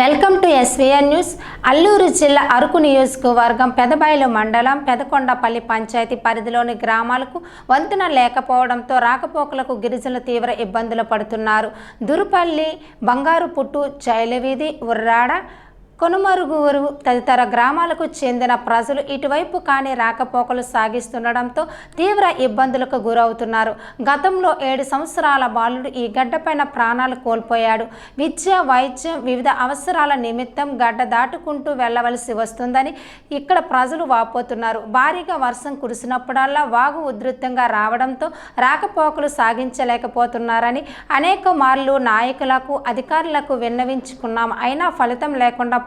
Welcome to SVN news. Alluru జిల్లా అరకు నియోజకవర్గం పెదబయలు మండలం పెదకొండపల్లి పంచాయతీ పరిధిలోని గ్రామాలకు వంతెన లేకపోవడంతో రాకపోకలకు గిరిజనులు తీవ్ర ఇబ్బందులు పడుతున్నారు. దురుపల్లి బంగారు పుట్టు చైలవీధి ఉర్రాడ కొనుమరుగురు తదితర గ్రామాలకు చెందిన ప్రజలు ఇటువైపు కానీ రాకపోకలు సాగిస్తుండడంతో తీవ్ర ఇబ్బందులకు గురవుతున్నారు. గతంలో ఏడు సంవత్సరాల బాలుడు ఈ గడ్డపైన ప్రాణాలు కోల్పోయాడు. విద్య వైద్యం వివిధ అవసరాల నిమిత్తం గడ్డ దాటుకుంటూ వెళ్ళవలసి వస్తుందని ఇక్కడ ప్రజలు వాపోతున్నారు. భారీగా వర్షం కురిసినప్పుడల్లా వాగు ఉధృతంగా రావడంతో రాకపోకలు సాగించలేకపోతున్నారని అనేక మార్లు నాయకులకు అధికారులకు విన్నవించుకున్నాం. అయినా ఫలితం లేకుండా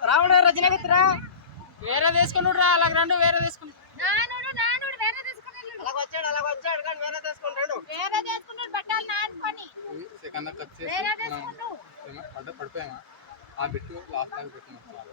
రావణ రజనగతిరా వేరే తీసుకున్నాడు రా అలా రెండు వేరే తీసుకున్నాడు తీసుకుని వెళ్ళు. అలా వచ్చాడు అలా వచ్చాడు కానీ వేరే తీసుకున్నాడు వేరే తీసుకున్నాడు బట్టలు నానుకొని సెకండ్ కట్ చేసి వేరే మనం తీసుకున్నావు ఏమో పడ్డ పడిపోయామా? ఆ బిట్టు లాస్ట్ దాకా పెట్టినాం చాలు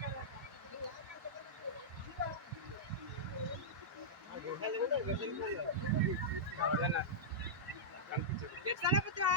ఎట్లా